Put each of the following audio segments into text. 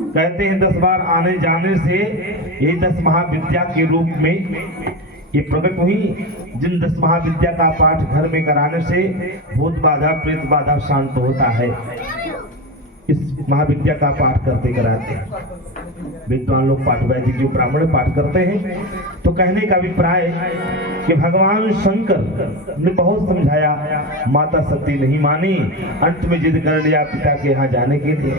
कहते हैं 10 बार आने जाने से यही 10 महाविद्या के रूप में ये प्रकट हुई। जिन 10 महाविद्या का पाठ घर में कराने से भूत बाधा प्रेत बाधा शांत होता है, इस महाविद्या का पाठ करते कराते विद्वान लोग पाठ वैदिक जो ब्राह्मण पाठ करते हैं। तो कहने का अभिप्राय कि भगवान शंकर ने बहुत समझाया, माता सती नहीं मानी, अंत में जिद कर लिया पिता के यहाँ जाने के लिए।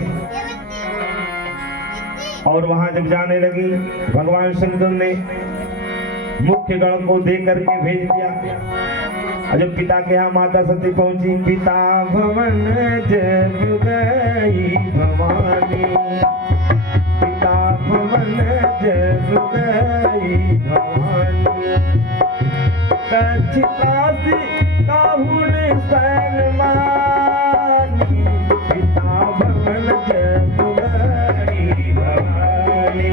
और वहां जब जाने लगी, भगवान शंकर ने मुख्य गण को दे करके भेज दिया। जब पिता के यहाँ माता सती पहुंची, पिता भवन जब गई भवानी, पिता भवन जब गई भवानी, कछितासी काहुन सलमानी, पिता भवन जब गई भवानी,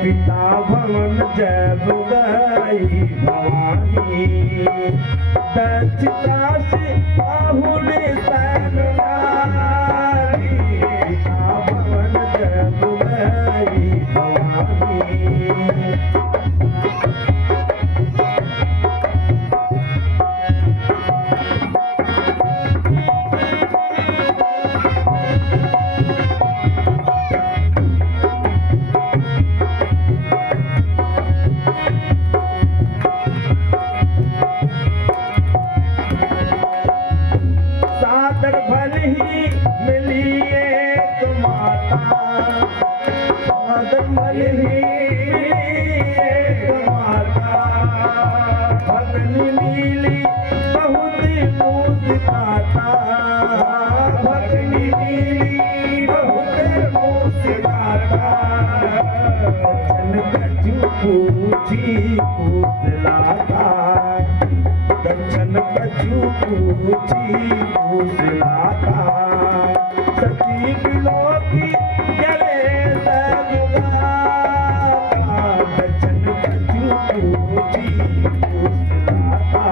पिता भवन जब गई भवानी, दक्षिणासी काहुन सलमानी, पिता भवन जब गई भवानी। दक्षिण कछु पूछी पूछलाता, सती बिलोकी जले सजुगाता, दक्षिण कछु पूछी पूछलाता।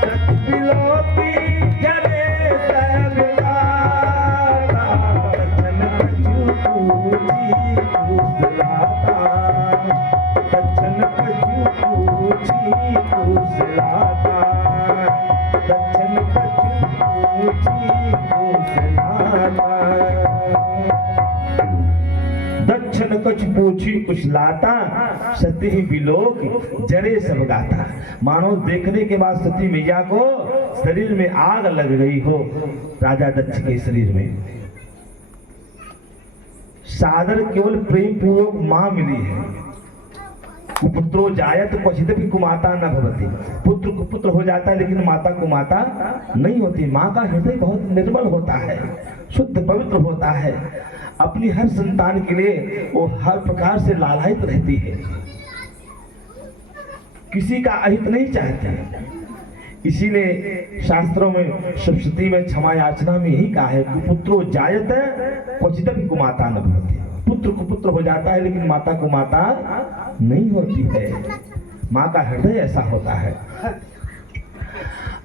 सती बिलोकी जले सजुगाता, दक्षिण कछु पूछी पूछलाता, दक्षिण कछु पूछी पूछलाता, दक्षिण कछु पूछी पूछलाता। दक्षिण कछु पूछी कुशलाता, सती बिलोक जरे सब गाता। मानो देखने के बाद सती मैया को शरीर में आग लग गई हो। राजा दक्ष के शरीर में सादर केवल प्रेम पूर्वक मां मिली है। कुपुत्रो जायत क्वचिदपि कुमाता न भवति, पुत्र कुपुत्र हो जाता है लेकिन माता कुमाता नहीं होती। माँ का हृदय बहुत निर्मल होता है, शुद्ध पवित्र होता है। अपनी हर संतान के लिए वो हर प्रकार से लालायित रहती है, किसी का अहित नहीं चाहती। इसीलिए शास्त्रों में सप्तशती में क्षमा याचना में यही कहा है, कुपुत्रो जायत क्वचिदपि कुमाता न भवति। पुत्र कुपुत्र हो जाता है लेकिन माता कुमाता नहीं होती है। माँ का हृदय ऐसा होता है।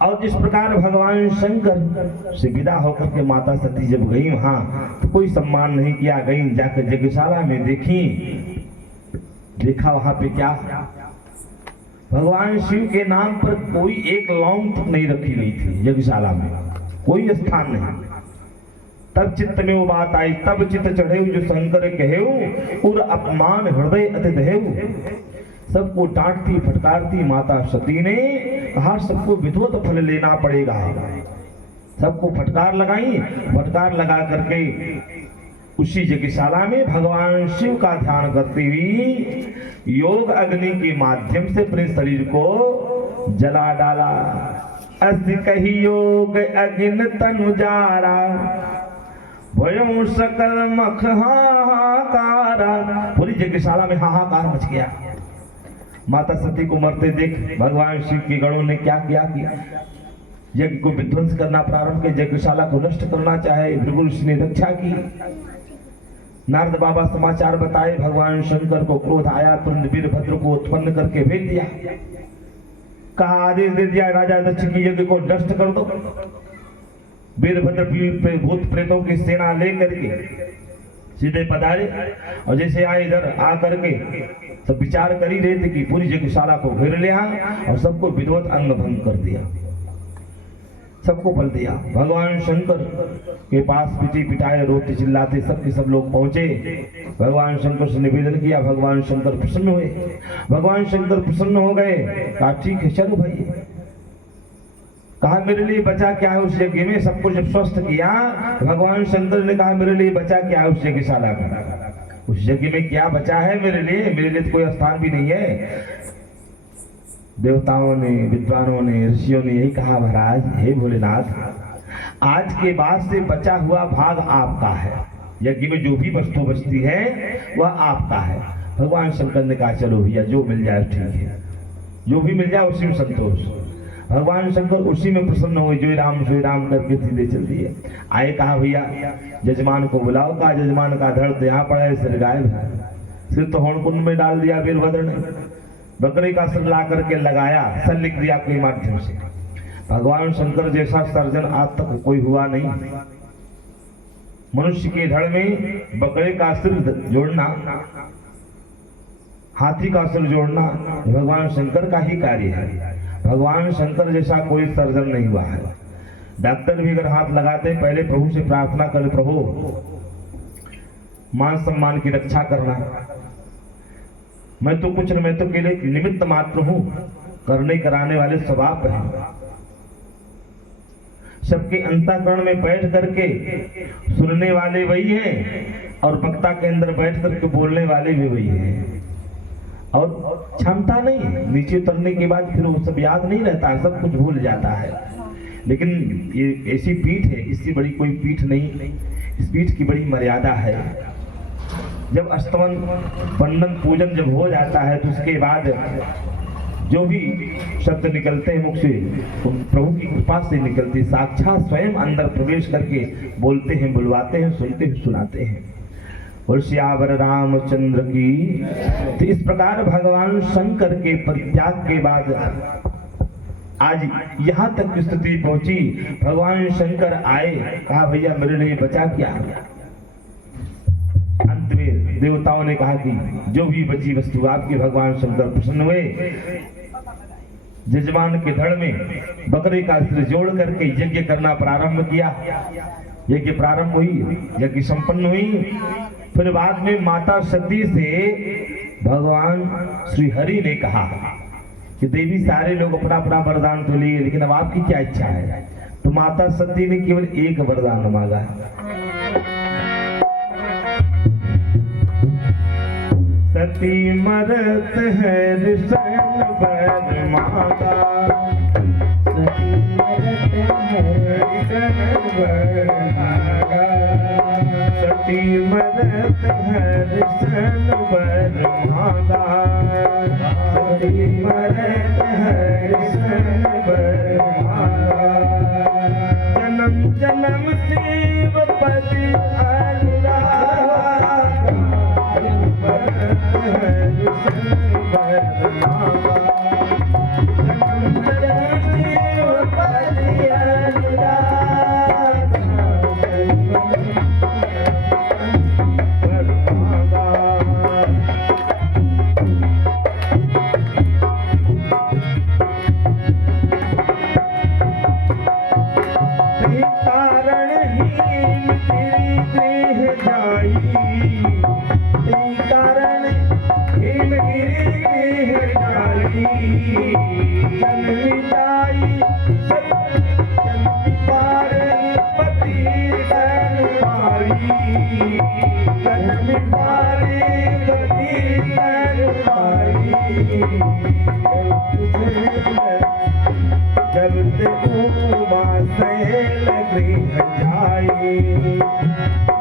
और जिस प्रकार भगवान शंकर से विदा होकर के माता सती जब गई वहां, तो कोई सम्मान नहीं किया। गई जाकर यज्ञशाला में देखा वहां पे क्या, भगवान शिव के नाम पर कोई एक लौंग तक नहीं रखी गई थी। यज्ञशाला में कोई स्थान नहीं। तब चित्त में वो बात आई, तब चित्त चढ़े जो शंकर कहेऊ, उर अपमान हृदय अति दहेऊ। सबको डांटती फटकारती माता सती ने कहा सबको विधवत फल लेना पड़ेगा। सबको फटकार लगाई। फटकार लगा करके उसी यज्ञशाला में भगवान शिव का ध्यान करती हुई योग अग्नि के माध्यम से अपने शरीर को जला डाला। अस कही योग अग्नि तनु जारा, भयों सकल मख हाहाकारा। पूरी यज्ञशाला में हाहाकार मच गया। माता सती को मरते देख भगवान शिव के गणों ने क्या किया कि यज्ञ को विध्वंस करना प्रारंभ किया, यज्ञशाला को नष्ट करना चाहे। भृगु ऋषि ने रक्षा की। नारद बाबा समाचार बताए, भगवान शंकर को क्रोध आया, तुरंत वीरभद्र को उत्पन्न करके भेज दिया। कहा, आदेश दे दिया, राजा दक्ष की यज्ञ को नष्ट कर दो। वीरभद्र भूत प्रेतों की सेना लेकर के सीधे पधारे, और जैसे आए इधर आकर के सब विचार कर ही रहे थे कि पूरी यज्ञशाला को घेर लिया और सबको विधिवत अंग भंग कर दिया, सबको बल दिया। भगवान शंकर के पास पिटी पिटाए रोते चिल्लाते सबके सब लोग पहुंचे। भगवान शंकर से निवेदन किया, भगवान शंकर प्रसन्न हुए। भगवान शंकर प्रसन्न हो गए, कहा ठीक है चलो भाई। कहा मेरे लिए बचा क्या है उस यज्ञ में? सबको जब स्वस्थ किया, भगवान शंकर ने कहा मेरे लिए बचा क्या है उस यज्ञशाला में? उस यज्ञ में क्या बचा है मेरे लिए? मेरे लिए तो कोई स्थान भी नहीं है। देवताओं ने, विद्वानों ने, ऋषियों ने यही कहा, महाराज हे भोलेनाथ, आज के बाद से बचा हुआ भाग आपका है। यज्ञ में जो भी वस्तु बचती है वह आपका है। भगवान शंकर ने कहा चलो भैया जो मिल जाए ठीक है, जो भी मिल जाए उसी में संतोष। भगवान शंकर उसी में प्रसन्न हुए, जो राम करके सीधे चल दिए। आए, कहा भैया जजमान को बुलाओ। कहा जजमान का धड़ तो यहाँ पड़ा है, सिर गायब है। सिर तो हौणकुंड में डाल दिया वीरभद्र ने। बकरी का सिर ला करके लगाया शल्य क्रिया के माध्यम से। भगवान शंकर जैसा सर्जन आज तक कोई हुआ नहीं। मनुष्य के धड़ में बकरे का सिर जोड़ना, हाथी का सिर जोड़ना भगवान शंकर का ही कार्य है। भगवान शंकर जैसा कोई सर्जन नहीं हुआ है। डॉक्टर भी अगर हाथ लगाते पहले प्रभु से प्रार्थना करे, प्रभु मान सम्मान की रक्षा करना। मैं तो कुछ न, मैं तो केवल निमित्त मात्र हूं, करने कराने वाले स्वभाव है। सबके अंतःकरण में बैठ करके सुनने वाले वही हैं और वक्ता के अंदर बैठ करके बोलने वाले भी वही हैं। और क्षमता नहीं, नीचे उतरने के बाद फिर वो सब याद नहीं रहता है, सब कुछ भूल जाता है। लेकिन ये ऐसी पीठ है, इससे बड़ी कोई पीठ नहीं। इस पीठ की बड़ी मर्यादा है। जब अस्तमन वंदन पूजन जब हो जाता है तो उसके बाद जो भी शब्द निकलते हैं मुख से प्रभु की कृपा से निकलते, साक्षात स्वयं अंदर प्रवेश करके बोलते हैं, बुलवाते हैं, सुनते हैं, सुनाते हैं। और श्यावर रामचंद्र की। तो इस प्रकार भगवान शंकर के परित्याग के बाद आज यहाँ तक की स्थिति पहुंची। भगवान शंकर आए, कहा भैया मेरे लिए बचा क्या? अंत में देवताओं ने कहा कि जो भी बची वस्तु आपकी। भगवान शंकर प्रसन्न हुए। जजमान के धड़ में बकरे का सिर जोड़ करके यज्ञ करना प्रारंभ किया। यज्ञ प्रारंभ हुई, यज्ञ संपन्न हुई। फिर बाद में माता सती से भगवान श्री हरि ने कहा कि देवी सारे लोग अपना अपना वरदान तो लिए, लेकिन अब आपकी क्या इच्छा है? तो माता सती ने केवल एक वरदान मांगा है। सती मरत है ऋषण वर माता, सती मरत है ऋषण वर माता, सती मरत है ऋषण वर माता, सती मरत है ऋषण वर माता। जन्म जन्म शिवपति अनुराग,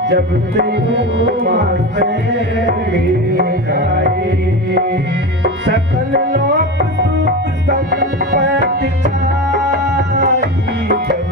जब सकल लोक सुख संपत्ति छाई, जब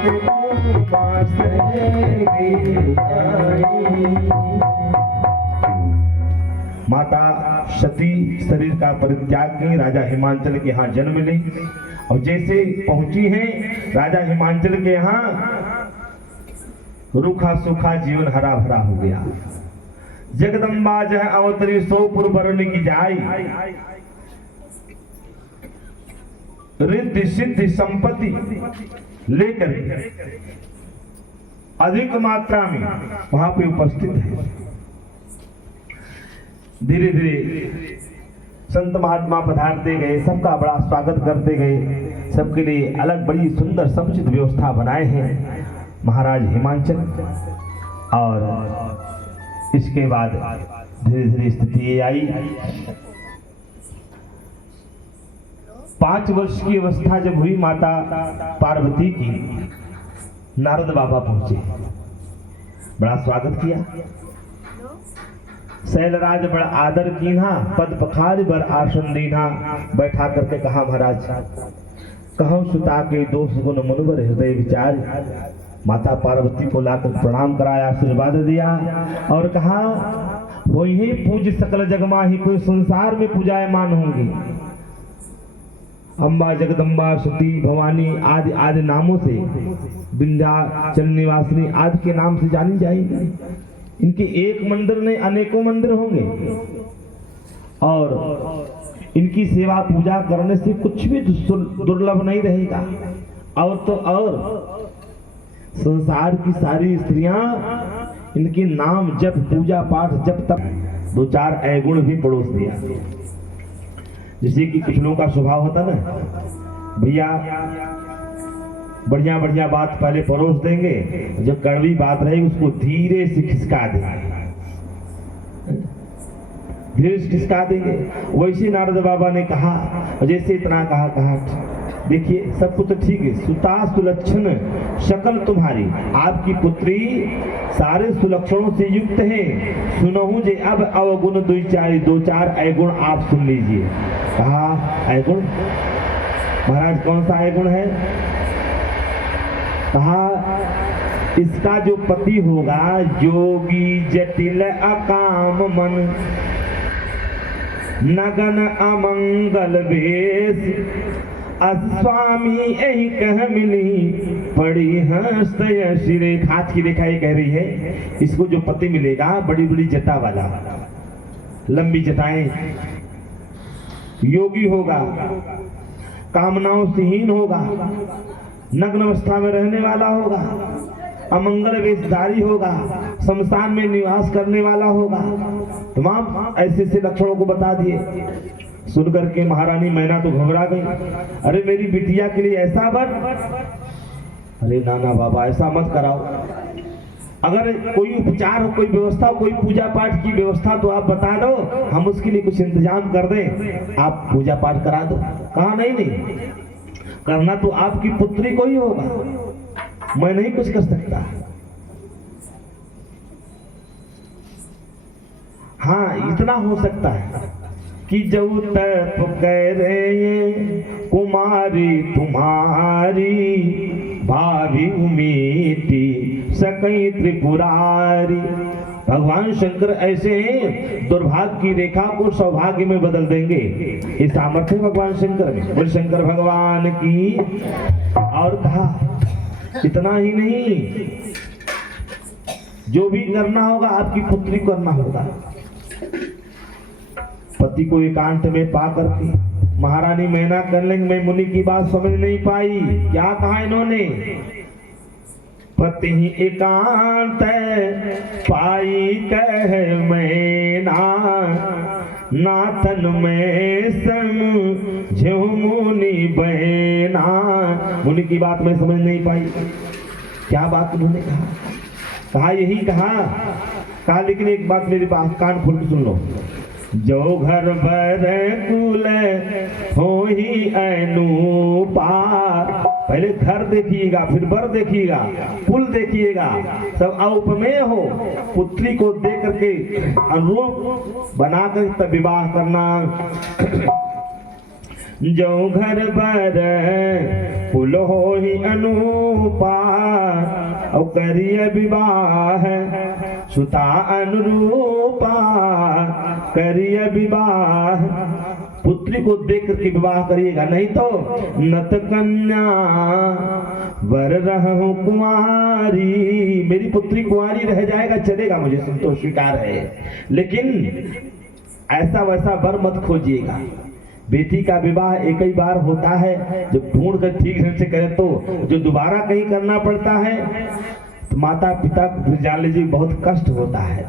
उमा से माता सती शरीर का परित्याग की राजा हिमांचल के यहाँ जन्म ली और जैसे पहुंची हैं राजा हिमांचल के यहाँ रूखा सूखा जीवन हरा भरा हो गया। जगदम्बा जह अवतरी सोपुर वरुण की जाई, रिद्धि सिद्धि संपत्ति लेकर अधिक मात्रा में वहां पे उपस्थित है। धीरे धीरे संत महात्मा पधारते गए, सबका बड़ा स्वागत करते गए, सबके लिए अलग बड़ी सुंदर समुचित व्यवस्था बनाए हैं महाराज हिमांचल। और इसके बाद धीरे धीरे स्थिति आई। 5 वर्ष की अवस्था जब हुई माता पार्वती की, नारद बाबा पहुंचे, बड़ा स्वागत किया। शैलराज बड़ा आदर कीन्हा, पद पखार बर आसन दीन्हा, बैठा करके कहा महाराज कहूं सुता के दोष गुण मुनवर हृदय विचार। माता पार्वती को लाकर प्रणाम कराया, आशीर्वाद दिया और कहा वो ही पूज सकल जगमाही, पूरे संसार में पूजायमान होंगी। अम्बा जगदम्बा सती भवानी आदि आदि नामों से, विंध्याचल निवासिनी आदि के नाम से जानी जाएगी। इनके एक मंदिर नहीं अनेकों मंदिर होंगे और इनकी सेवा पूजा करने से कुछ भी दुर्लभ नहीं रहेगा। और तो और संसार की सारी स्त्रियां इनके नाम जब पूजा पाठ जब तक 2-4 अवगुण भी पड़ोस दिया। जैसे कि कुछ लोगों का स्वभाव होता ना, भैया बढ़िया बढ़िया बात पहले परोस देंगे, जो कड़वी बात रहेगी उसको धीरे से खिसका देंगे, धीरे से खिसका देंगे। वैसे नारद बाबा ने कहा, जैसे इतना कहा देखिए सब कुछ तो ठीक है, सुता सुलक्षण शकल तुम्हारी, आपकी पुत्री सारे सुलक्षणों से युक्त है। सुनहु जे अब अवगुण 2-4 अवगुण आप सुन लीजिए। कहा अवगुण महाराज कौन सा अवगुण है? कहा इसका जो पति होगा योगी जटिल अकाम मन, नगन अमंगल वेश, स्वामी यही कह मिली बड़ी हंसते सिरे। हाथ की रेखा ये कह रही है इसको जो पति मिलेगा बड़ी बड़ी जटा वाला, लंबी जटाएं, योगी होगा, कामनाओं से हीन होगा, नग्न अवस्था में रहने वाला होगा, अमंगल वेशधारी होगा, शमशान में निवास करने वाला होगा। तमाम ऐसे ऐसे लक्षणों को बता दिए। सुनकर के महारानी मैना तो घबरा गई, अरे मेरी बिटिया के लिए ऐसा वर? अरे नाना बाबा ऐसा मत कराओ, अगर कोई उपचार हो, कोई व्यवस्था, कोई पूजा पाठ की व्यवस्था तो आप बता दो, हम उसके लिए कुछ इंतजाम कर दें, आप पूजा पाठ करा दो। कहा नहीं करना तो आपकी पुत्री को ही होगा, मैं नहीं कुछ कर सकता। हाँ इतना हो सकता है कि जब तक कह रहे कुमारी तुम्हारी, भाभी उमीटी सकई त्रिपुरारी। भगवान शंकर ऐसे दुर्भाग्य की रेखा को सौभाग्य में बदल देंगे, ये सामर्थ्य भगवान शंकर में। बोल शंकर भगवान की। और कहा इतना ही नहीं, जो भी करना होगा आपकी पुत्री को करना होगा। पति को एकांत में पा करके महारानी मैना कलिंग में मुनि की बात समझ नहीं पाई। क्या कहा इन्होंने? पति एकांत पाई कह मैना, नाथन में समझो मुनि बहना। मुनि की बात मैं समझ नहीं पाई। क्या बात उन्होंने कहा यही कहा लेकिन एक बात मेरी बात कान खोल के सुन लो। जो घर बर कुल हो ही अनुपार, पहले घर देखिएगा फिर बर देखिएगा, कुल देखिएगा, सब औपमेय हो। पुत्री को दे करके अनुरूप बनाकर तब विवाह करना। जो घर बर कुल लोहि अनुपा और करिय विवाह सुता अनुरूपा करिय विवाह। पुत्री को देख करके विवाह करिएगा, नहीं तो नत कन्या वर रहूं कुमारी। मेरी पुत्री कुंवारी रह जाएगा चलेगा, मुझे संतोष स्वीकार है, लेकिन ऐसा वैसा वर मत खोजिएगा। बेटी का विवाह एक ही बार होता है, जब ढूंढ कर ठीक ढंग से करें तो जो दोबारा कहीं करना पड़ता है तो माता पिता को जान लीजिए बहुत कष्ट होता है।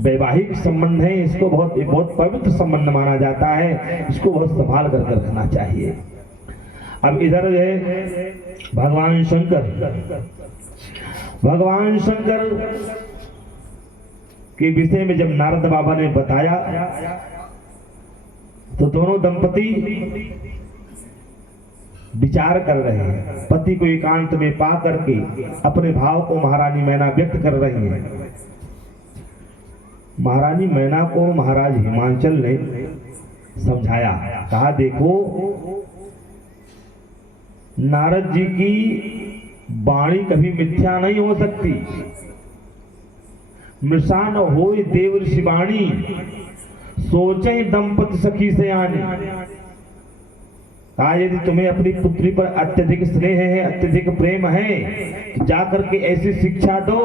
वैवाहिक संबंध है, इसको बहुत पवित्र संबंध माना जाता है, इसको बहुत संभाल कर रखना चाहिए। अब इधर है भगवान शंकर के विषय में जब नारद बाबा ने बताया तो दोनों दंपति विचार कर रहे हैं। पति को एकांत में पा करके अपने भाव को महारानी मैना व्यक्त कर रही हैं। महारानी मैना को महाराज हिमांचल ने समझाया, कहा देखो नारद जी की वाणी कभी मिथ्या नहीं हो सकती। मृषान होय देव ऋषि वाणी सोचे दंपति सखी से आने। कहा यदि तुम्हें अपनी पुत्री पर अत्यधिक स्नेह है, अत्यधिक प्रेम है, तो जाकर के ऐसी शिक्षा दो,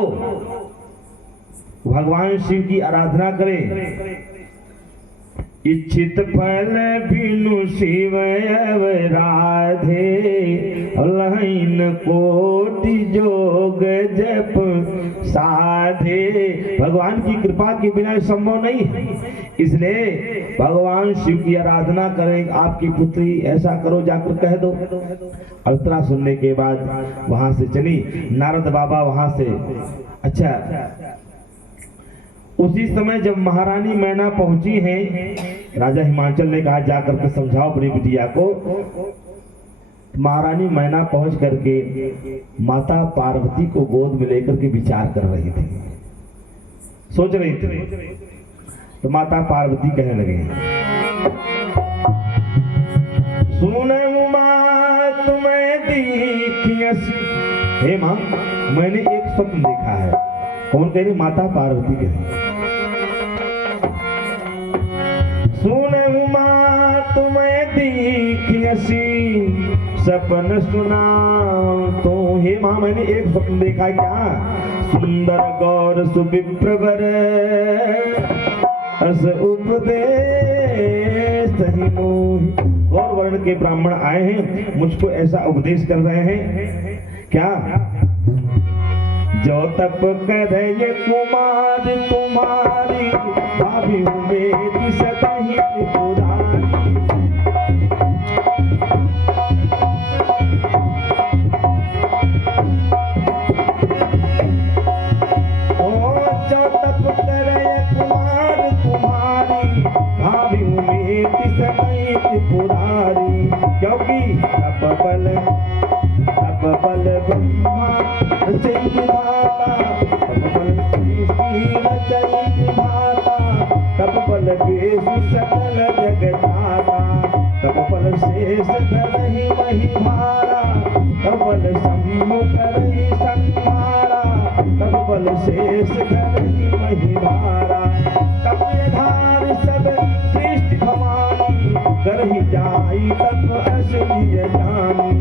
भगवान शिव की आराधना करें। इच्छित फल बिनु शिव राधे लहीन कोटि जोग जप साधे। भगवान की कृपा के बिना संभव नहीं है, इसलिए भगवान शिव की आराधना करें। आपकी पुत्री ऐसा करो जाकर कह दो। अवतरा सुनने के बाद वहां से चली नारद बाबा वहां से। अच्छा, उसी समय जब महारानी मैना पहुंची हैं, राजा हिमांचल ने कहा जाकर के समझाओ अपनी बिटिया को। महारानी मैना पहुंच करके माता पार्वती को गोद में लेकर के विचार कर रही थी, सोच रही थी। तो माता पार्वती कहने लगे, सुन मां तुम्हें देखियस। हे मां, मैंने एक स्वप्न देखा है। कौन कह रही? माता पार्वती कह रही। सुन मां तुम्हें देखियसी सपन सुना तो। हे मां, मैंने एक स्वप्न देखा। क्या? सुंदर गौर सुविप्रवर अस उपदेश सही मोहि। गौर वर्ण के ब्राह्मण आए हैं, मुझको ऐसा उपदेश कर रहे हैं। क्या? जो तप करे कुमार तुम्हारी भाभी मेरी सतही पुरानी। ओ जो तप करे कुमार तुम्हारी भाभी मेरी सतही पुरानी। क्योंकि तप बल ब्रह्मा तप बल बेसु सकल जगदाता। तप बल शेष धरहि महिमारा, तप बल सम्मुख रहि संहारा। तप बल शेष धरहि महिमारा। तप आधार सब सृष्टि भवानी, करहि जाई तप असलिय जानी।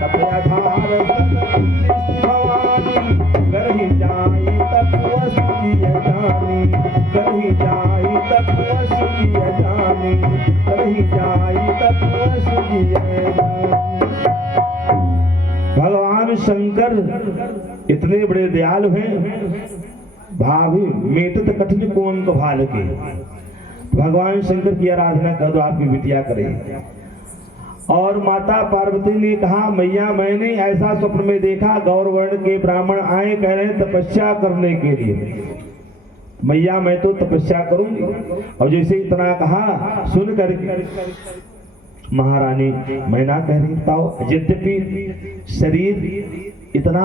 तप आधार सब सृष्टि भवानी, करहि जाई तप असलिय जानी। करहि जाई तप असलिय जानी। करहि जाई तप असलिय जानी। भगवान शंकर इतने बड़े दयालु हैं। भाभी मेटत कठिन कोन को भाल के। भगवान शंकर की आराधना कर दो, आपकी बिटिया करे। और माता पार्वती ने कहा, मैया मैंने ऐसा स्वप्न में देखा, गौर वर्ण के ब्राह्मण आए, कह रहे तपस्या करने के लिए। मैया मैं तो तपस्या करूंगी। और जैसे इतना कहा सुन कर महारानी मैना कह रही बताओ, यद्यपि शरीर इतना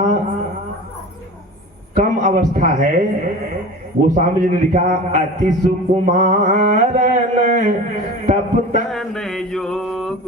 कम अवस्था है, वो स्वामी जी ने लिखा अति सुकुमारन तपतन योग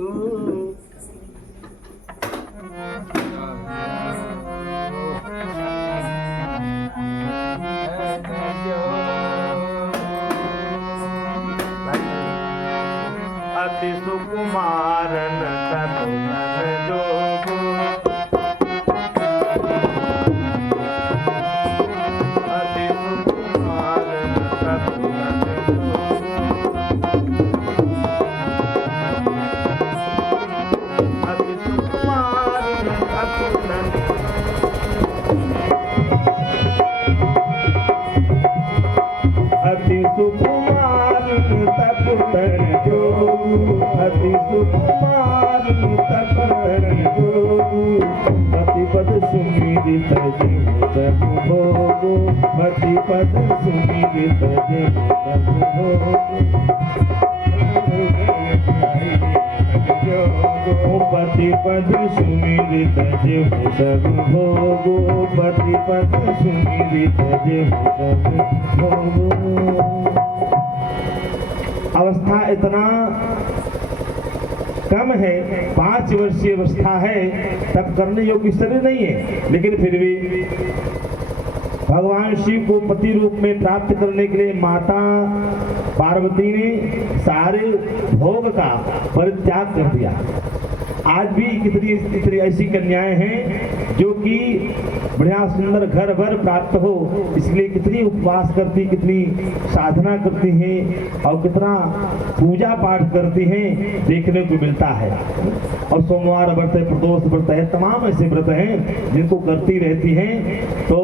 पद सुमिरित जेहु सब भोगो, पति पद सुमिरित जेहु सब भोगो। अवस्था इतना कम है, 5 वर्षीय अवस्था है, तब करने योग्य शरीर नहीं है, लेकिन फिर भी भगवान शिव को पति रूप में प्राप्त करने के लिए माता पार्वती ने सारे भोग का परित्याग कर दिया। आज भी कितनी ऐसी कन्याएं हैं जो कि बढ़िया सुंदर घर भर प्राप्त हो, इसलिए कितनी उपवास करती, कितनी साधना करती हैं और कितना पूजा पाठ करती हैं, देखने को मिलता है। और सोमवार व्रत है, प्रदोष व्रत है, तमाम ऐसे व्रत हैं जिनको करती रहती हैं। तो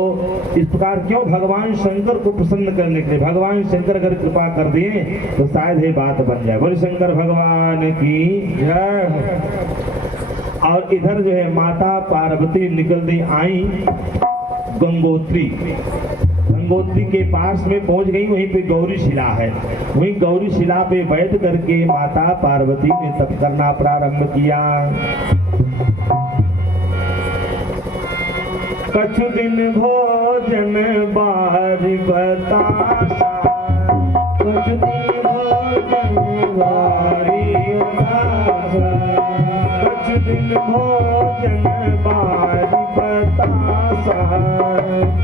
इस प्रकार क्यों? भगवान शंकर को प्रसन्न करने के लिए। भगवान शंकर अगर कृपा कर दिए तो शायद ये बात बन जाए। बोले शंकर भगवान की जय। और इधर जो है माता पार्वती निकल दी आई गंगोत्री। गंगोत्री के पास में पहुंच गई, वहीं पे गौरी शिला है। वहीं गौरी शिला पे बैठ करके माता पार्वती ने तप करना प्रारंभ किया। कछु दिन भोजन बारी बतासा, कछु दिन भोजन बारी बतासा, कछु दिन भोजन बारी बतासा,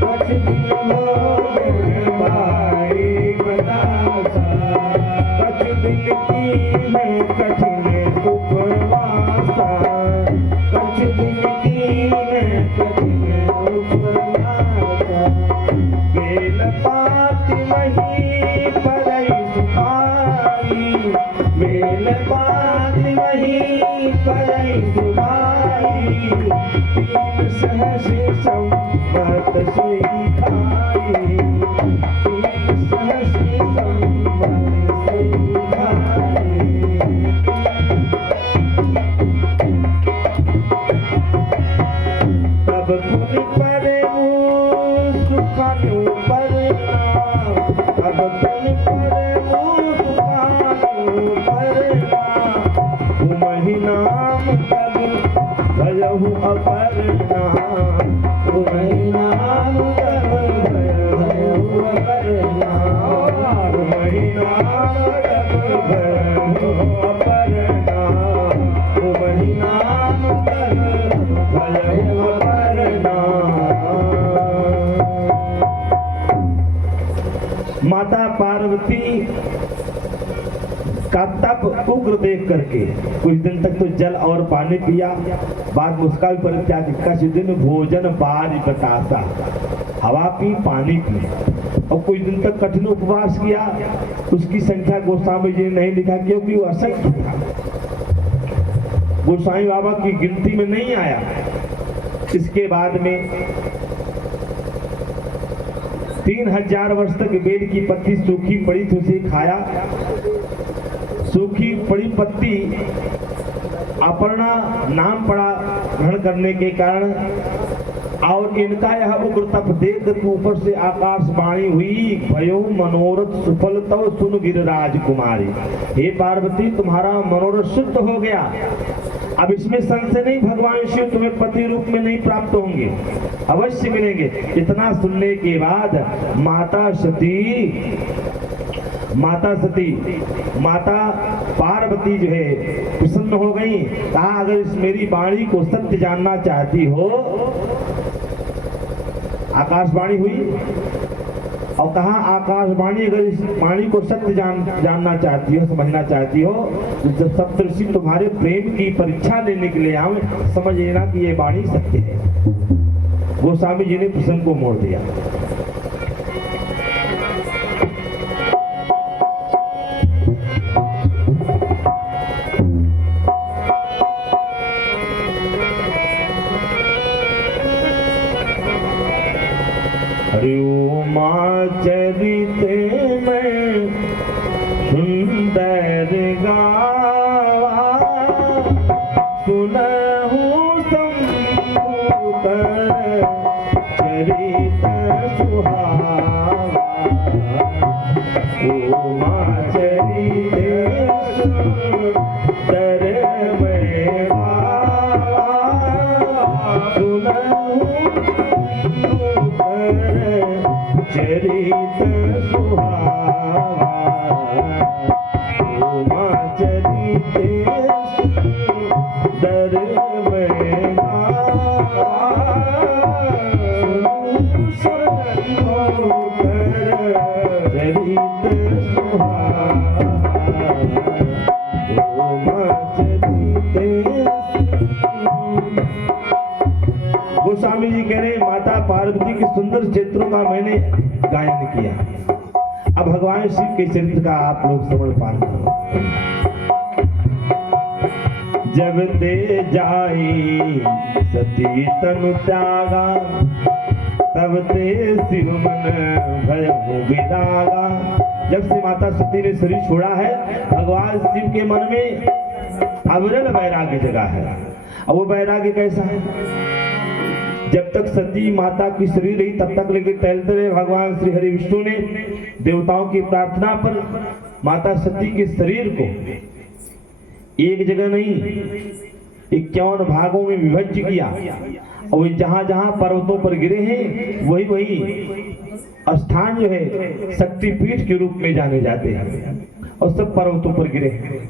कछु दिन भोजन बारी बतासा, कछु दिन की है कठिन उपवासा, कछु दिन की है कठिन उपवासा, बेल पाती वही परई सुखाई, बेल पाती वही परई सुखाई, तीन सहस संवत सोई खाई, तीन सहस संवत सोई खाई। तब पुनि परे सुखानु परना, तब पुनि परे सुखानु परना, तुम्हि नाम तब भयहु अपर्णा, तुम्हि नाम तब भयहु अपर्णा, तुम्हि नाम तब भयहु अपर्णा, तुम्हि नाम तब भयहु अपर्णा। माता पार्वती का तप उग्र देख करके कुछ दिन तक तो जल और पानी पिया, बाद में उसका भी परित्याग। कुछ दिन भोजन बारी बतासा, हवा पी, पानी पी, और कुछ दिन तक कठिन उपवास किया। उसकी संख्या गोस्वामी जी ने नहीं लिखा क्योंकि वो असंख्य था, गोसाई बाबा की गिनती में नहीं आया। इसके बाद में 3000 वर्ष तक बेल की पत्ती सूखी पड़ी थी, उसे खाया। सूखी पड़ी पत्ती अपर्णा नाम पड़ा ग्रहण करने के कारण, और इनका यह उग्र तप देख कर ऊपर से आकाशवाणी हुई, भयो मनोरथ सुफल तव सुन गिरिराज कुमारी। हे पार्वती, तुम्हारा मनोरथ सिद्ध हो गया, अब इसमें संशय नहीं, भगवान शिव तुम्हें पति रूप में नहीं प्राप्त होंगे, अवश्य मिलेंगे। इतना सुनने के बाद माता पार्वती जो है प्रसन्न हो गई। कहा अगर इस मेरी वाणी को सत्य जानना चाहती हो, आकाशवाणी हुई, और कहा आकाशवाणी अगर इस वाणी को सत्य जानना चाहती हो, समझना चाहती हो, तो जब सप्तऋषि तुम्हारे प्रेम की परीक्षा लेने के लिए आए, समझ लेना कि ये वाणी सत्य है। गोस्वामी जी ने प्रसंग को मोड़ दिया। चरित में सुंदर गावा, सुनहु शंभुकर चरित सुहावा। उमा चरित सुंदर में गावा, सुनहु चरित सुहावा। उमा चरित सुंदर में गावा, चरित सुहावा। उमा चरित। गोस्वामी जी कह रहे माता पार्वती के सुंदर चित्रों का मैंने गायन किया। अब भगवान शिव के चरित्र का आप लोग समझ पाते हो। जब ते जाई सती तनु त्यागा, तब ते शिव मन भयउ विरागा। जब से माता सती ने शरीर छोड़ा है, भगवान शिव के मन में अविरल वैराग्य जगा है। अब वो वैराग्य कैसा है? जब तक सती माता की शरीर रही तब तक लेकर टहलते रहे भगवान श्री हरि विष्णु ने देवताओं की प्रार्थना पर माता सती के शरीर को एक जगह नहीं 51 भागों में विभज्य किया, और जहां जहां पर्वतों पर गिरे हैं वही वही स्थान जो है शक्तिपीठ के रूप में जाने जाते हैं, और सब पर्वतों पर गिरे हैं।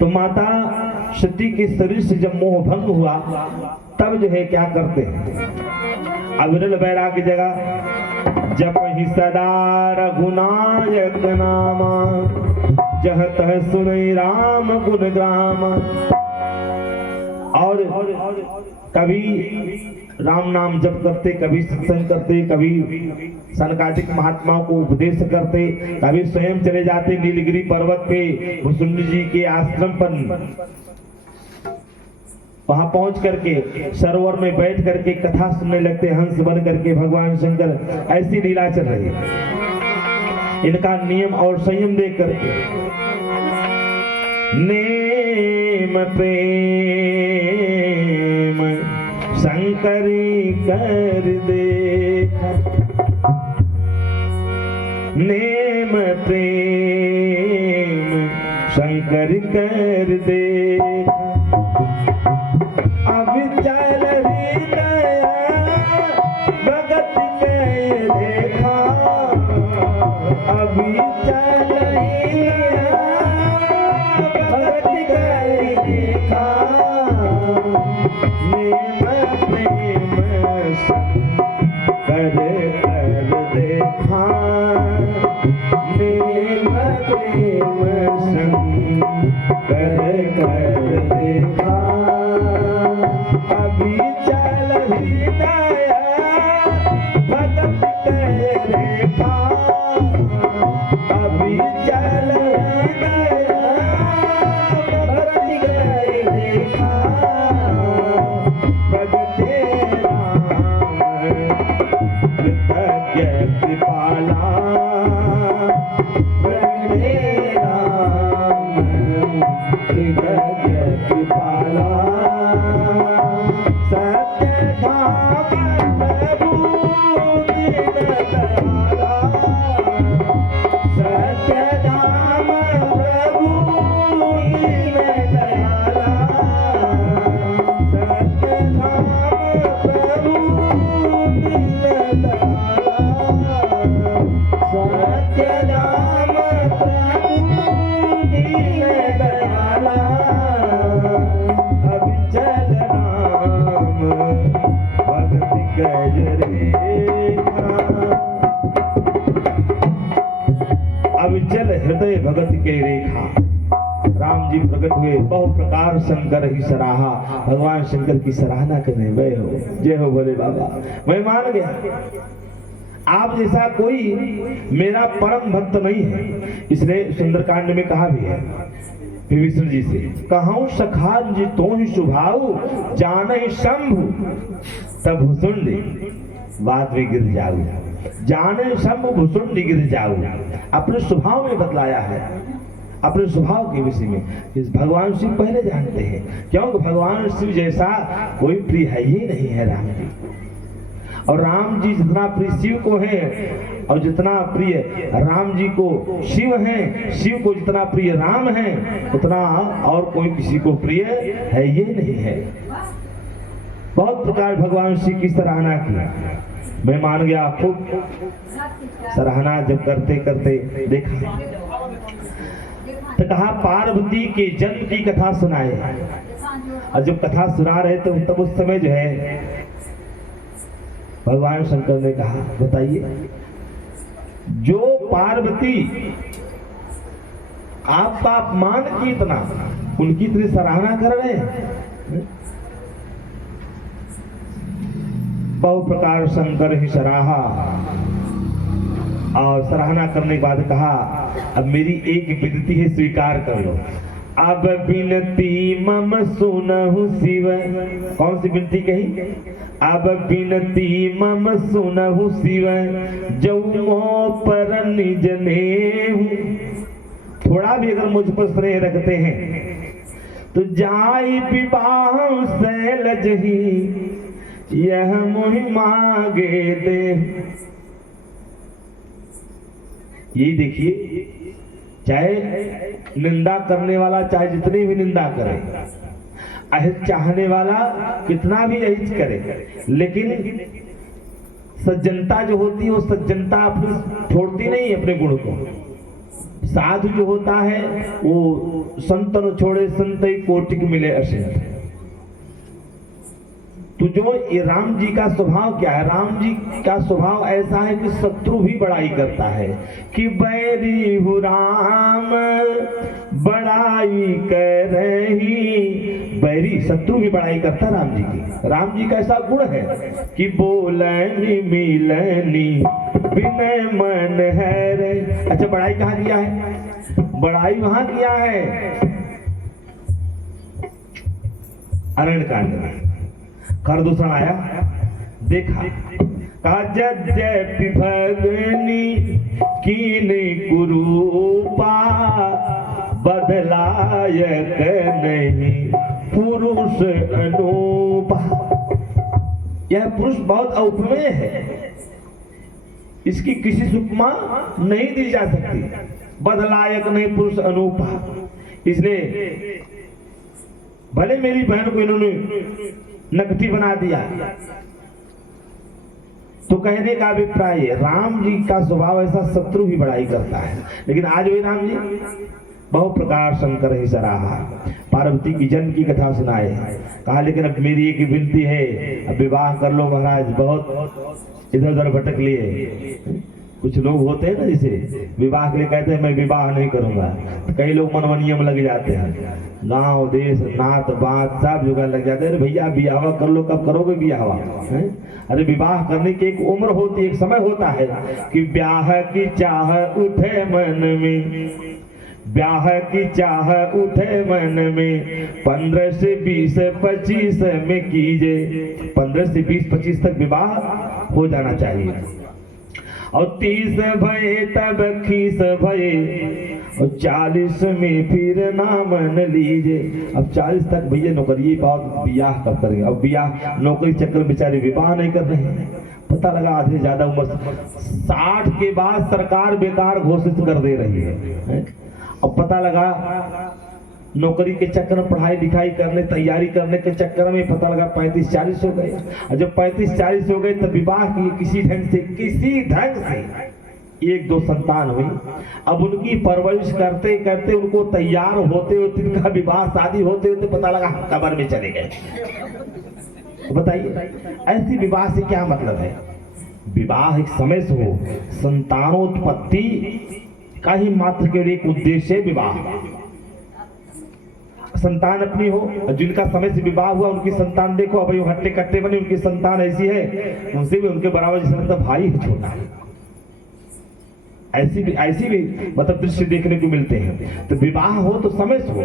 तो माता सती के शरीर से जब मोह भंग हुआ तब जो है क्या करते हैं, अविरल वैराग्य जगह जप ही सदा रघुनायक नामा, जह तह सुनई राम गुण ग्राम। और कभी राम नाम जप करते, कभी सत्संग करते, कभी सनकादिक महात्माओं को उपदेश करते, कभी स्वयं चले जाते नीलगिरी पर्वत पे भुसुंड जी के आश्रम पर। वहां पहुंच करके सरोवर में बैठ करके कथा सुनने लगते हंस बन करके भगवान शंकर। ऐसी लीला चल रही है। इनका नियम और संयम देख करके नेम प्रेम शंकरी कर देखा, नेम प्रेम शंकर कर देखा। अब चल हृदय भगत के देखा, अभी चल हृदय भगत के देखा। नेम प्रेम शंकर कर देखा, नेम प्रेम शंकर कर देखा। अभी चल हृदय भगत के देखा, अभी चल हृदय भगत के देखा। भगते राम कृतज्ञ कृपाला, भगते राम कृतज्ञ कृपाला। प्रकट हुए, बहु प्रकार शंकर ही सराहा, भगवान शंकर की सराहना करने गए हो। जय हो भोले बाबा, मैं मान गया आप जैसा कोई मेरा परम भक्त नहीं है। इसलिए सुंदरकांड में कहा भी है विभीषण जी से, कहूं सखा जी तो ही स्वभाव जाने शंभु तब भुसुंडी बात में गिर जाऊ, जाने शंभु भुसुंडी गिर जाऊ। अपने स्वभाव में बतलाया है, अपने स्वभाव के विषय में। इस भगवान शिव पहले जानते हैं, क्योंकि भगवान शिव जैसा कोई प्रिय है ही नहीं है राम जी। और राम जी जितना प्रिय शिव को है और जितना प्रिय राम जी को शिव है, शिव को जितना प्रिय राम है उतना और कोई किसी को प्रिय है ये नहीं है। बहुत प्रकार भगवान शिव की सराहना की, मैं मान गया। खूब सराहना जब करते करते देखा तो कहा पार्वती के जन्म की कथा सुनाए। और जब कथा सुना रहे तो तब उस समय जो है भगवान शंकर ने कहा, बताइए जो पार्वती आपका अपमान की इतना, उनकी इतनी सराहना कर रहे हैं। बहु प्रकार शंकर ही सराहा, और सराहना करने के बाद कहा अब मेरी एक विनती है स्वीकार कर लो। अब विनती मम सुनहु शिव, कौन सी विनती कही? अब विनती मम सुनहु शिव जो मोह पर निज नेहु। थोड़ा भी अगर मुझ पर स्नेह रखते हैं तो जाई विवाह सैलज ही यह मोहि मांगे दे। यही देखिए, चाहे निंदा करने वाला चाहे जितनी भी निंदा करे, अहित चाहने वाला कितना भी अहित करे, लेकिन सज्जनता जो होती है वो सज्जनता अपनी छोड़ती नहीं है अपने गुण को। साधु जो होता है वो संतन छोड़े संत कोटिक मिले असिंत। तो जो ये राम जी का स्वभाव क्या है? राम जी का स्वभाव ऐसा है कि शत्रु भी बड़ाई करता है कि बैरी हु राम बड़ाई कर रही। बैरी शत्रु भी बड़ाई करता है राम जी की। राम जी का ऐसा गुण है कि बोलनी मिलनी विनय मन है रे। अच्छा, बड़ाई कहाँ किया है? बड़ाई वहां किया है अरण्य कांड में। कर दूषण आया, देखा जय भगनी कीन कुरूपा बदलायक नहीं पुरुष अनूपा। यह पुरुष बहुत औपमेय है, इसकी किसी से उपमा नहीं दी जा सकती। बदलायक नहीं पुरुष अनूपा। इसलिए भले मेरी बहन को इन्होंने नकटी बना दिया तो कहने का अभिप्राय है राम जी का स्वभाव ऐसा, शत्रु भी बड़ाई करता है। लेकिन आज भी राम जी बहु प्रकार शंकर ही सराहा, पार्वती की जन्म की कथा सुनाए। कहा लेकिन अब मेरी एक विनती है, अब विवाह कर लो महाराज, बहुत इधर उधर भटक लिए। कुछ लोग होते हैं ना जिसे विवाह के लिए कहते हैं मैं विवाह नहीं करूंगा, तो कई लोग मनमनियम लग जाते हैं, गांव देश नात बात सब जुगाड़ लग जाते हैं। भैया ब्याह कर लो, कब करोगे ब्याह? अरे विवाह करने की एक उम्र होती है, एक समय होता है कि ब्याह की चाह उठे मन में, ब्याह की चाह उठे मन में 15 से 20 25 में कीजिए। 15 से 20 25 तक विवाह हो जाना चाहिए। और 30 भये तब खीस भये, और 40 में फिर नामन लीजिए। अब 40 तक भैया नौकरी पाओ, ब्याह कब करेंगे? अब ब्याह नौकरी चक्कर बेचारे विवाह नहीं कर रहे हैं। पता लगा आधे ज्यादा उम्र 60 के बाद सरकार बेकार घोषित कर दे रही है। अब पता लगा नौकरी के चक्कर में, पढ़ाई लिखाई करने तैयारी करने के चक्कर में पता लगा 35-40 हो गए। और जब 35-40 हो गए तब विवाह की किसी ढंग से 1-2 संतान हुई। अब उनकी परवरिश करते करते उनको तैयार होते होते उनका विवाह शादी होते होते पता लगा कब्र में चले गए। बताइए ऐसी विवाह से क्या मतलब है? विवाह एक समय से हो, संतानोत्पत्ति का ही मात्र के लिए एक उद्देश्य है विवाह। संतान अपनी हो, जिनका समय से विवाह हुआ उनकी संतान देखो, अब वो हट्टे कट्टे बने, उनकी संतान ऐसी है, उनसे भी उनके बराबर जैसे लगता भाई है छोटा। ऐसी भी मतलब दृश्य देखने को मिलते हैं। तो विवाह हो तो समय से हो,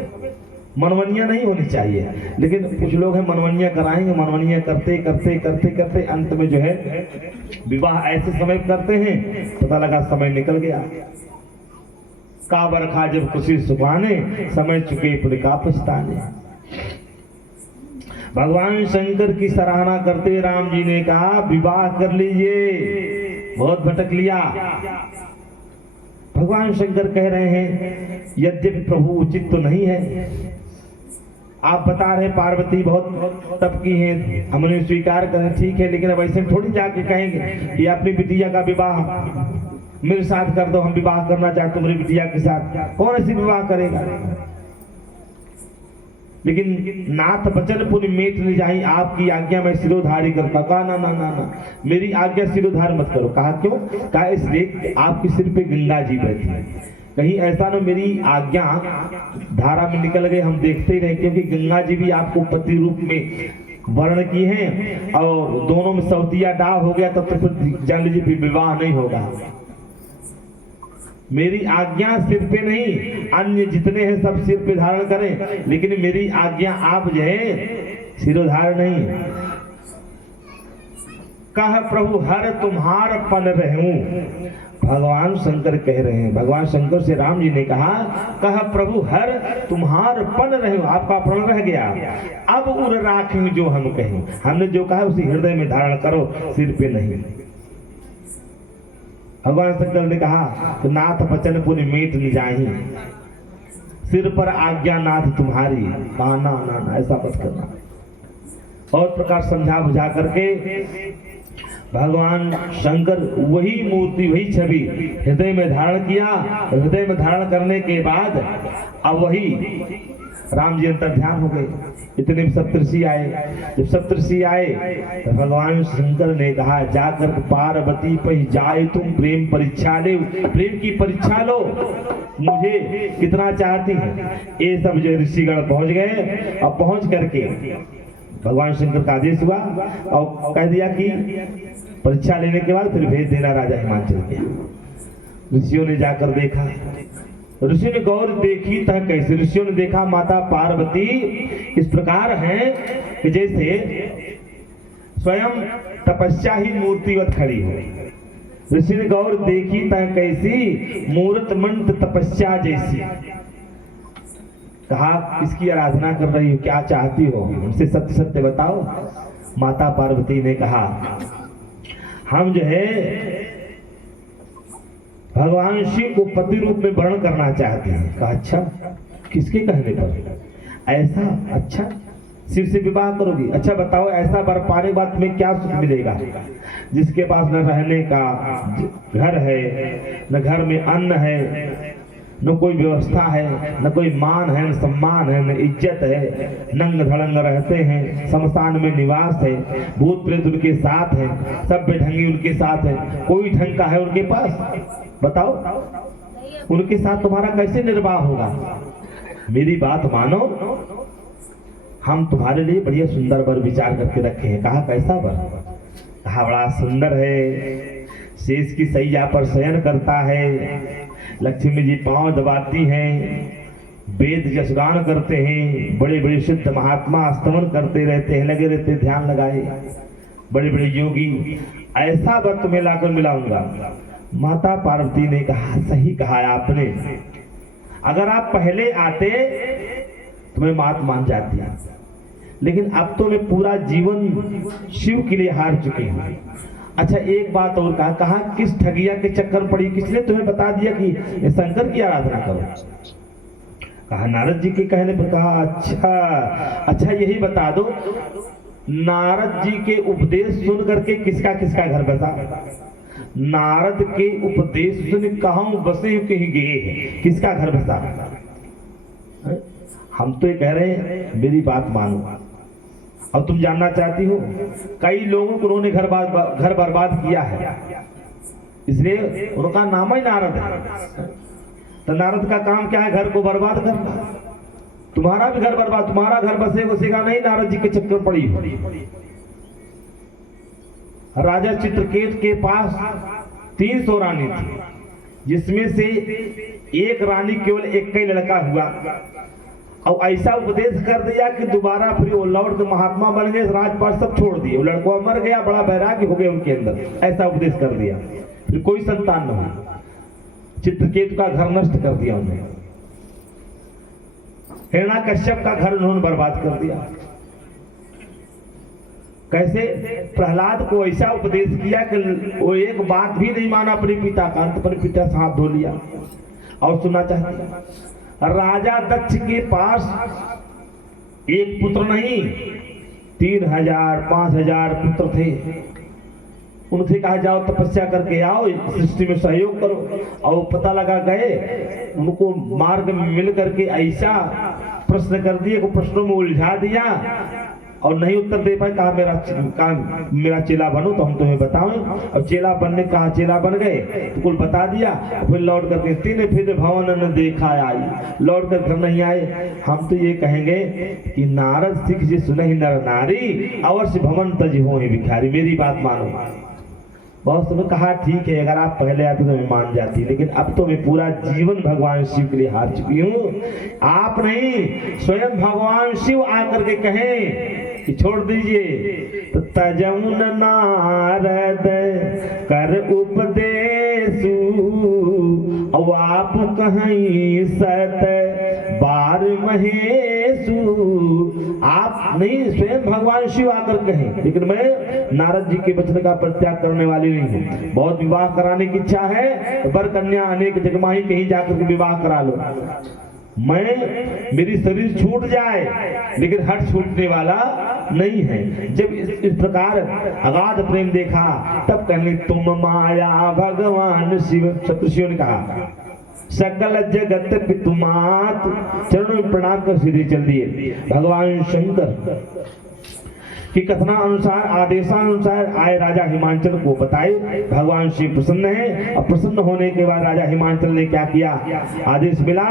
मनवनिया नहीं होनी चाहिए। लेकिन कुछ लोग हैं मनवनिया कराएंगे, मनवनिया करते करते करते करते अंत में जो है विवाह ऐसे समय करते हैं, पता लगा समय निकल गया। काबर खा जब खुशी सुखाने, समय चुके पुण्य का पछताने। भगवान शंकर की सराहना करते राम जी ने कहा विवाह कर लीजिए, बहुत भटक लिया। भगवान शंकर कह रहे हैं यद्यपि प्रभु उचित तो नहीं है, आप बता रहे पार्वती बहुत तप की है, हमने स्वीकार करें ठीक है, लेकिन अब ऐसे थोड़ी जाके कहेंगे कि अपनी बिटिया का विवाह मेरे साथ कर दो, हम विवाह करना चाहते मेरी बिटिया के साथ। कौन ऐसी विवाह करेगा? लेकिन नाथ बचन पुण्य मेट न जाही, आपकी आज्ञा में सिरोधारी करता। कहा ना ना ना ना, मेरी आज्ञा सिरोधार मत करो। कहा क्यों? कहा इसलिए आपके सिर पे गंगा जी बैठी है, कहीं ऐसा ना मेरी आज्ञा धारा में निकल गए हम देखते ही रहे, क्योंकि गंगा जी भी आपको पति रूप में वर्ण की हैं और दोनों में सौतिया डाव हो गया तब तो फिर जान लीजिए फिर विवाह नहीं होगा। मेरी आज्ञा सिर पे नहीं, अन्य जितने हैं सब सिर पे धारण करें, लेकिन मेरी आज्ञा आप जो है सिरोधार नहीं। कह प्रभु हर तुम्हार पन रहूं, भगवान शंकर कह रहे हैं। भगवान शंकर से राम जी ने कहा कह प्रभु हर तुम्हार पन रहूं, आपका प्रण रह गया, अब उर राखें जो हम कहें। हमने जो कहा उसी हृदय में धारण करो, सिर पे नहीं। भगवान शंकर ने कहा तो नाथ बचन पुण्य मेट न जाही, सिर पर आज्ञा नाथ तुम्हारी। कहा ना ना ना ऐसा मत करना। और प्रकार समझा बुझा करके भगवान शंकर वही मूर्ति वही छवि हृदय में धारण किया। हृदय में धारण करने के बाद अब वही राम जी अंतर ध्यान हो गए। इतने में सप्तऋषि आए। जब सप्तऋषि आए तो भगवान शंकर ने कहा जाकर पार्वती पर जाए तुम प्रेम परीक्षा ले, प्रेम की परीक्षा लो, मुझे कितना चाहती है। ये सब जो ऋषिगण पहुंच गए और पहुंच करके भगवान शंकर का आदेश हुआ और कह दिया कि परीक्षा लेने के बाद फिर भेज देना राजा हिमाचल के। ऋषियों ने जाकर देखा, ऋषि ने गौर देखी तह कैसे। ऋषियों ने देखा माता पार्वती इस प्रकार हैं कि जैसे स्वयं तपस्या ही मूर्तिवत खड़ी हो। ऋषि ने गौर देखी तह कैसी, मूर्त मंत्र तपस्या जैसी। कहा किसकी आराधना कर रही हो, क्या चाहती हो, हमसे सत्य सत्य बताओ। माता पार्वती ने कहा हम जो है भगवान शिव को पति रूप में वर्ण करना चाहते हैं। कहा अच्छा, किसके कहने पर? ऐसा? अच्छा शिव से विवाह करोगी? अच्छा बताओ ऐसा वर पाने के बाद तुम्हें क्या सुख मिलेगा? जिसके पास न रहने का घर है, न घर में अन्न है, न कोई व्यवस्था है, न कोई मान है, न सम्मान है, न इज्जत है, नंग धड़ंग रहते हैं, शमशान में निवास है, भूत प्रेत उनके साथ है, सब बेढंगी उनके साथ है, कोई ढंग का है उनके पास? बताओ उनके साथ तुम्हारा कैसे निर्वाह होगा? मेरी बात मानो, हम तुम्हारे लिए बढ़िया सुंदर वर विचार करके रखे हैं। कहा कैसा वर? कहा बड़ा सुंदर है, शेष की सैया पर शयन करता है, लक्ष्मी जी पांव दबाती हैं, वेद जसगान करते हैं, बड़े बड़े सिद्ध महात्मा स्तमन करते रहते हैं, लगे रहते ध्यान लगाए, बड़े बड़े योगी, ऐसा वर तुम्हें लाकर मिलाऊंगा। माता पार्वती ने कहा सही कहा आपने, अगर आप पहले आते तो मैं बात मान जाती, लेकिन अब तो मैं पूरा जीवन शिव के लिए हार चुकी हूँ। अच्छा एक बात और कहा किस ठगिया के चक्कर पड़ी, किसने तुम्हें बता दिया कि शंकर की आराधना करो? कहा नारद जी के कहने पर। कहा अच्छा यही बता दो, नारद जी के उपदेश सुन करके किसका किसका घर बसा? नारद के उपदेश सुन कहां बसे कहीं गए हैं, किसका घर बसा? हम तो ये कह रहे हैं मेरी बात मानो। अब तुम जानना चाहती हो, कई लोगों को उन्होंने घर बर्बाद किया है, इसलिए उनका नाम ही नारद है। तो नारद का काम क्या है? घर को बर्बाद करना। तुम्हारा भी घर बर्बाद, तुम्हारा घर बसेगा नहीं, नारद जी के चक्कर पड़ी हो। राजा चित्रकेत के पास 300 रानी थी, जिसमें से एक रानी केवल एक ही लड़का हुआ, और ऐसा उपदेश कर दिया कि दोबारा फिर वो लौट के महात्मा बन गए, राजपाट सब छोड़ दिए, वो लड़का मर गया, बड़ा वैराग्य हो गया उनके अंदर, ऐसा उपदेश कर दिया। फिर कोई संतान न हुई, चित्रकेतु का घर नष्ट कर दिया उन्होंने, हिरण्याकश्यप का घर उन्होंने बर्बाद कर दिया। कैसे? प्रहलाद को ऐसा उपदेश किया कि वो एक बात भी नहीं माना अपने पिता का, अंत पर पिता से हाथ धो लिया। और सुनना चाहते, राजा दक्ष के पास एक पुत्र नहीं, 3000 5000 पुत्र थे। उनसे कहा जाओ तपस्या करके आओ, सृष्टि में सहयोग करो, और पता लगा गए, उनको मार्ग में मिल करके ऐसा प्रश्न कर दिए, को प्रश्नों में उलझा दिया और नहीं उत्तर दे पाए। कहा मेरा चेला बनो तो हम तुम्हें बताएं, और चेला बनने कहा, चेला बन गए तो कुल बता दिया। फिर लौट करके तीन फिर भवन न देखा आई, लौट कर घर नहीं आए। हम तो ये कहेंगे कि नारद सिख जी सुनहि नर नारी, अवश्य भवन तज हो भिखारी। मेरी बात मानो। बहुत समय कहा ठीक है, अगर आप पहले आते तो मैं मान जाती, लेकिन अब तो मैं पूरा जीवन भगवान शिव के लिए हार चुकी हूँ। आप नहीं, स्वयं भगवान शिव आकर के कहें कि छोड़ दीजिए, तो तजमुन नारद कर उपदेशु, और आप कहीं सत बार महेशु। आप नहीं, स्वयं भगवान शिव आकर कहें, लेकिन मैं नारद जी के वचन का परित्याग करने वाली नहीं हूँ। बहुत विवाह कराने की इच्छा है, वर कन्या अनेक जगमाही, कहीं जाकर के विवाह करा लो। मैं, मेरी शरीर छूट जाए लेकिन हट छूटने वाला नहीं है। जब इस प्रकार अगाध प्रेम देखा, तब कहने तुम माया भगवान शिव। शत्रुषियों ने कहा सकल जगत पितुमात, चरणों में प्रणाम कर सीधे चल दिए। भगवान शंकर की कथना अनुसार, आदेशानुसार आए राजा हिमांचल को बताए भगवान शिव प्रसन्न है। और प्रसन्न होने के बाद राजा हिमांचल ने क्या किया, आदेश मिला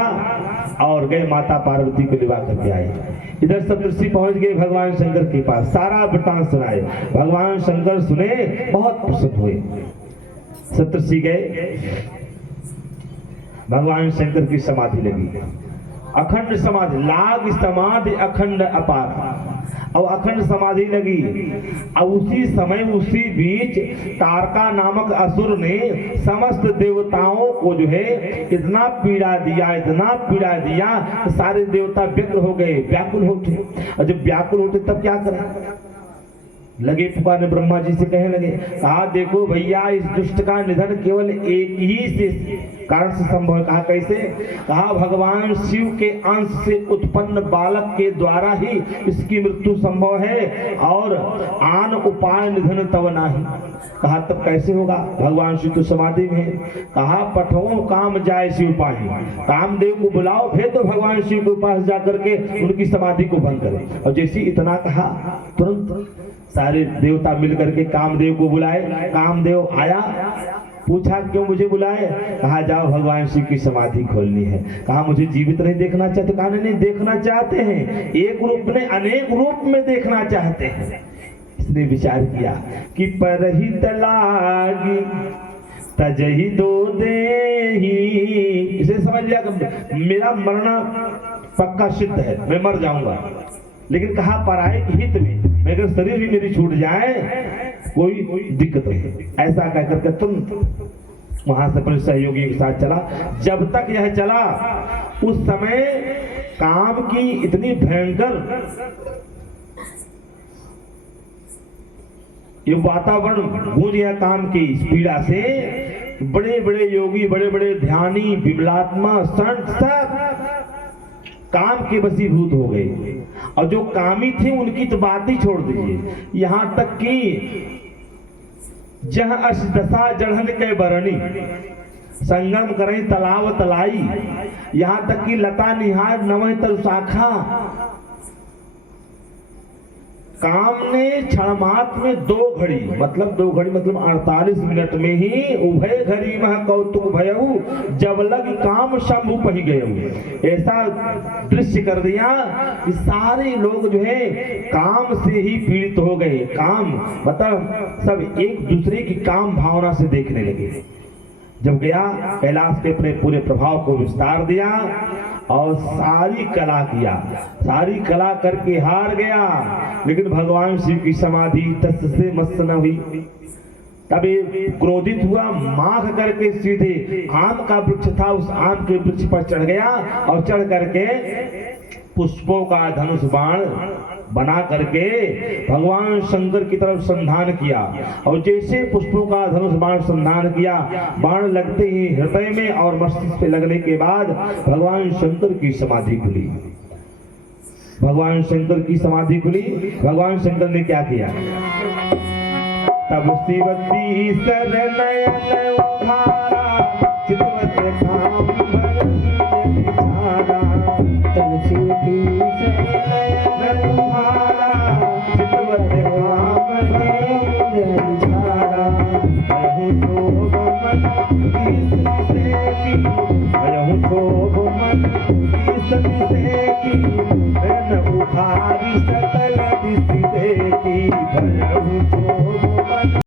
और गए माता पार्वती को विवाह करके आए। इधर सप्तऋषि पहुंच गए भगवान शंकर के पास, सारा वृतांत सुनाए। भगवान शंकर सुने, बहुत प्रसन्न हुए। सप्तऋषि गए, भगवान शंकर की समाधि लगी, अखंड समाधि, लाग समाधि अखंड अपार, और अखंड समाधि लगी। और उसी समय उसी बीच तारका नामक असुर ने समस्त देवताओं को जो है इतना पीड़ा दिया, इतना पीड़ा दिया कि सारे देवता व्यग्र हो गए, व्याकुल हो उठे। और जब व्याकुल होते तब क्या करें, लगे पुकारने, ब्रह्मा जी से कहने लगे, कहा देखो भैया, इस दुष्ट का निधन केवल एक ही से कारण से संभव है। कहा कैसे? कहा भगवान शिव के अंश से उत्पन्न बालक के द्वारा ही इसकी मृत्यु संभव है, और आन उपाय निधन तब नाही। कहा तब कैसे होगा, भगवान शिव तो समाधि में है। कहा पठो काम जाए शिव पाही, कामदेव को बुलाओ, फिर तो भगवान शिव के पास जाकर के उनकी समाधि को भंग करे। और जैसे इतना कहा, तुरंत सारे देवता मिलकर के कामदेव को बुलाए। कामदेव आया, पूछा क्यों मुझे बुलाए? कहा जाओ भगवान शिव की समाधि खोलनी है। कहा मुझे जीवित नहीं देखना चाहते? कहा नहीं देखना चाहते हैं, एक रूप में अनेक रूप में देखना चाहते हैं। इसने विचार किया कि परहित लागी तजहि दो देही, इसे समझ लिया कि मेरा मरना पक्का सिद्ध है, मैं मर जाऊंगा। लेकिन कहा पराये के हित में, अगर शरीर भी मेरी छूट जाए कोई दिक्कत नहीं। ऐसा कहकर के तुम वहां से अपने सहयोगी के साथ चला। जब तक यह चला, उस समय काम की इतनी भयंकर ये वातावरण गूंज गया काम की पीड़ा से। बड़े बड़े योगी, बड़े बड़े ध्यानी, विमलात्मा, संत सब काम के वशीभूत हो गए। और जो कामी थे उनकी तो बात ही छोड़ दीजिए, यहां तक कि जह अश दशा जढ़न के बरनी, संगम करें तलाव तलाई, यहां तक कि लता निहार नवह तर शाखा, काम ने क्षण मात्र में 2 घड़ी मतलब 48 मिनट में ही उभय घड़ी मह कौतुक भयऊ जब लग काम शंभु पही गए। ऐसा दृश्य कर दिया कि सारे लोग जो है काम से ही पीड़ित हो गए। काम मतलब सब एक दूसरे की काम भावना से देखने लगे। जब गया कैलाश के अपने पूरे प्रभाव को विस्तार दिया और सारी कला किया, सारी कला करके हार गया, लेकिन भगवान शिव की समाधि तस् से मस्त न हुई। तब क्रोधित हुआ, माख करके सीधे आम का वृक्ष था, उस आम के वृक्ष पर चढ़ गया और चढ़ करके पुष्पों का धनुष बाण बना करके भगवान शंकर की तरफ संधान किया। और जैसे पुष्पों का धनुष बाण संधान किया, बाण लगते ही हृदय में और मस्तिष्क पे लगने के बाद भगवान शंकर की समाधि खुली। भगवान शंकर की समाधि खुली। भगवान शंकर ने क्या किया? तब शिवती सर नयन उधारा चितवत काम भर निछारा। तब शिवती सर नयन उधारा चितवत काम भर निछारा। कहूँ शोभ मन की धन उधारी सकल दिशि देखी। कहूँ